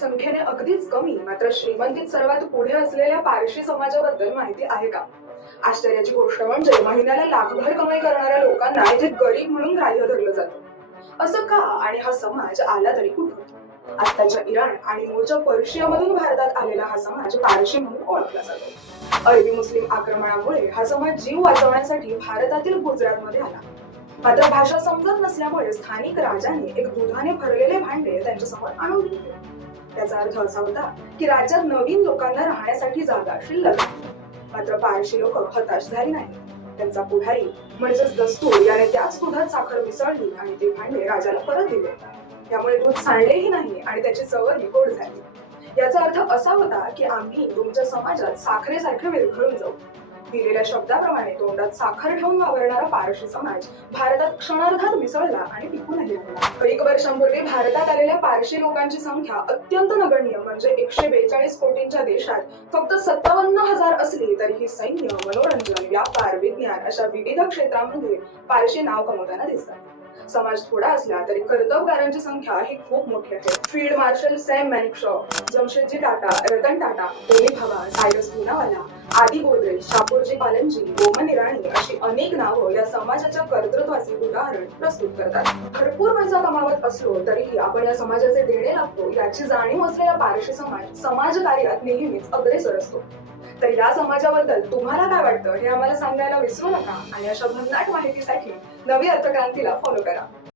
संख्येने अगदीच कमी मात्र श्रीमंतीत सर्वात पुढे असलेल्या पारशी समाजाबद्दल माहिती आहे का? आश्चर्याची गोष्ट म्हणजे महिन्याला लाखभर कमाई करणाऱ्या लोकांना इथे गरीब म्हणून ग्राह्य धरलं जातं. असं का? आणि हा समाज आला तरी कुठून आत्ताच्या इराण आणि मूळच्या पर्शियामधून भारतात आलेला हा समाज पारशी म्हणून ओळखला जातो. अरबी मुस्लिम आक्रमणामुळे हा समाज जीव वाचवण्यासाठी भारतातील गुजरातमध्ये आला. मात्र भाषा समजत नसल्यामुळे स्थानिक राजाने एक दुधाने भरलेले भांडे त्यांच्यासमोर आणून दिले. त्याचा अर्थ असा होता की राज्यात नवीन लोकांना राहण्यासाठी जागा शिल्लक मात्र पारशी लोक हताश झाली नाही त्यांचा पुढारी म्हणजेच दस्तूर याने त्याच दुधात साखर मिसळली आणि ते भांडे राजाला परत दिले. त्यामुळे दूध सांडलेही नाही आणि त्याची चवही गोड झाली. याचा अर्थ असा होता की आम्ही तुमच्या समाजात साखरेसारखे विरघळून जाऊ. दिलेल्या शब्दाप्रमाणे तोंडात साखर ठेवून वावरणारा पारशी समाज भारतात क्षणार्धात मिसळला आणि टिकूनही राहिला. एक वर्षांपूर्वी भारतात आलेल्या पारशी लोकांची संख्या अत्यंत नगण्य म्हणजे एकशे बेचाळीस कोटींच्या देशात फक्त सत्तावन्न हजार असली तरी ही सैन्य मनोरंजन व्यापार विज्ञान अशा विविध क्षेत्रामध्ये पारशी नाव कमवताना दिसतात. समाज थोडा असला तरी कर्तबगारांची संख्या ही खूप मोठी आहे. फील्ड मार्शल सॅम मॅनिकशॉ जमशेदजी टाटा रतन टाटा दोन्ही भवा सायरस पुनावाला आदी गोदरेज शापूरजी पालनजी गोमन इराणी अशी अनेक नावं या समाजाच्या कर्तृत्वाचे उदाहरण प्रस्तुत करतात. भरपूर पैसा कमावत असलो तरीही आपण या समाजाचे देणे लागतो याची जाणीव असलेला पारशी समाज समाज कार्यात नेहमीच अग्रेसर असतो. तर या समाजाबद्दल तुम्हाला काय वाटतं हे आम्हाला सांगायला विसरू नका. आणि अशा भन्नाट माहितीसाठी नवी अर्थक्रांतीला फॉलो करा.